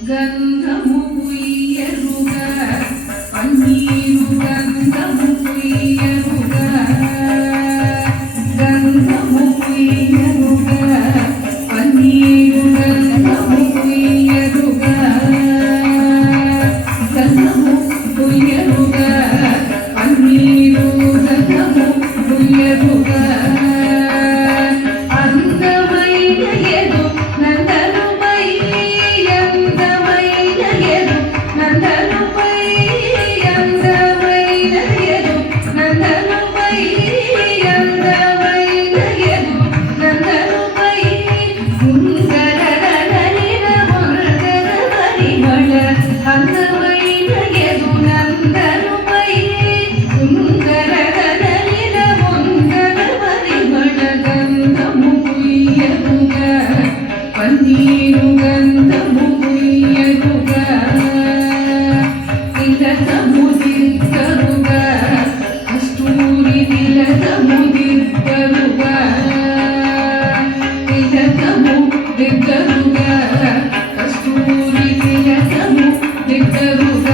గంధము పుయ్యరుగ పన్నీరు గంధము పుయ్యరుగ గంధము పుయ్యరుగ పన్నీరు గంధము పుయ్యరుగ గంధము పుయ్యరుగ పన్నీరు గంధము పుయ్యరుగ పన్నీరు గంధము పుయ్యరుగ తిలకము దిద్దరుగ కస్తూరి తిలకము దిద్దరుగ తిలకము దిద్దరుగ కస్తూరి తిలకము దిద్దరుగ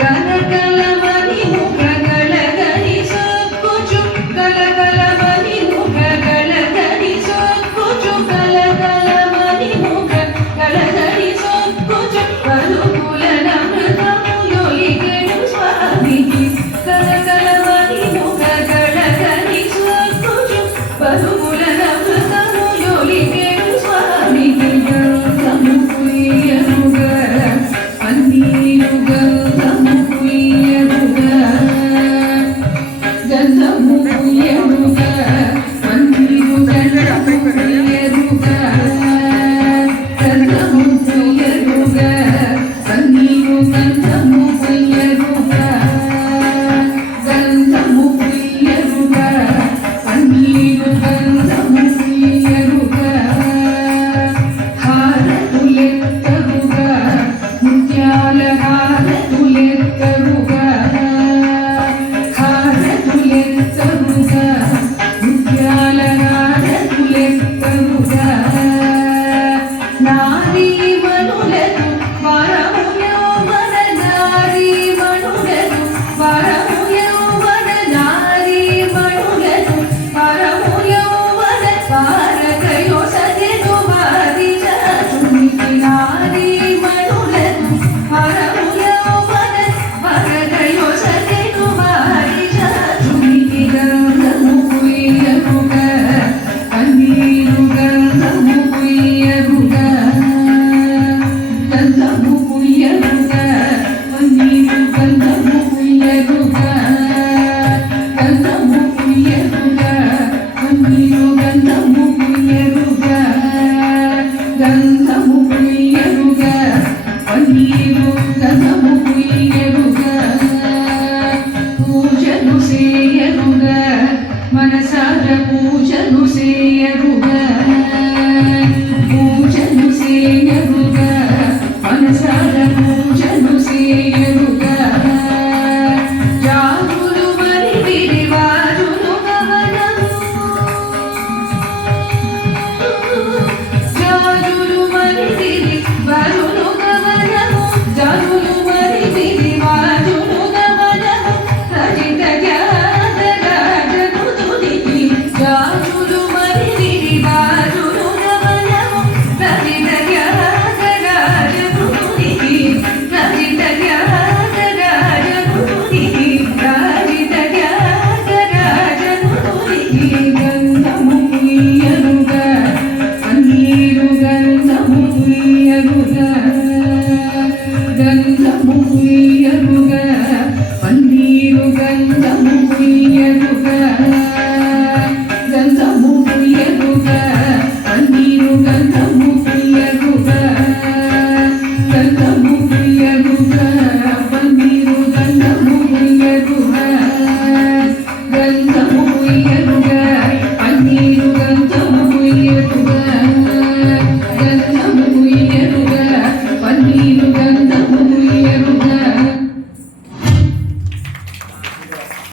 కలకలమని ముఖ కళగని సొక్కుచు కలకలమని ముఖ కళగని సొక్కుచు కలకలమని ముఖ కళగని సొక్కుచు పలుకుల నమృతములొలిగెను స్వామికి కలకలమని ముఖ కళగని సొక్కుచు పలుకుల నమృతములొలిగెను స్వామికి గంధము పుయ్యరుగ పన్నీరు గంధము పుయ్యరుగ గంధము పుయ్యరుగ పన్నీరు గంధము పుయ్యరుగ గంధము పుయ్యరుగ పన్నీరు గంధము పుయ్యరుగ గంధము పుయ్యరుగ పన్నీరు గంధము పుయ్యరుగ హారతులెత్తరుగ ముత్యాల హారతులెత్తరుగ హారతులెత్తరుగ ముత్యాల హారతులెత్తరుగ నారీమణులకు వరము యౌవన నారీమణులకు వరము యౌవన నారీమణులకు వరము యౌవన భారతయో సజను వారిజాచునికి నారీమణులకు వరము యౌవన భారతయో సజను వారిజాచునికి గంధము పుయ్యరుగ పన్నీరు గంధము పుయ్యరుగ గంధము పుయ్యరుగ పన్నీరు గంధము పుయ్యరుగ గంధము పుయ్యరుగ పన్నీరు గంధము పుయ్యరుగ గంధము పుయ్యరుగ పన్నీరు గంధము పుయ్యరుగ పూజలు సేయరుగ మనసార పూజలు సేయరుగ పూజలు సేయరుగ మనసార పూజలు సేయరుగ జాగులు మరి విరివాజులు గమనము జాగులు మరి విరివాజులు గమనము జాగులు మరి విరివాజులు గమనము రజిత త్యాగరాజను తుదికి జాగులు మరి విరివాజులు గమనము రజిత త్యాగరాజను తుదికి రజిత త్యాగరాజను తుదికి రజిత త్యాగరాజను తుదికి గంధము పుయ్యరుగ పన్నీరు గంధము పుయ్యరుగ గంధము పుయ్యరుగ పన్నీరు గంధము పుయ్యరుగ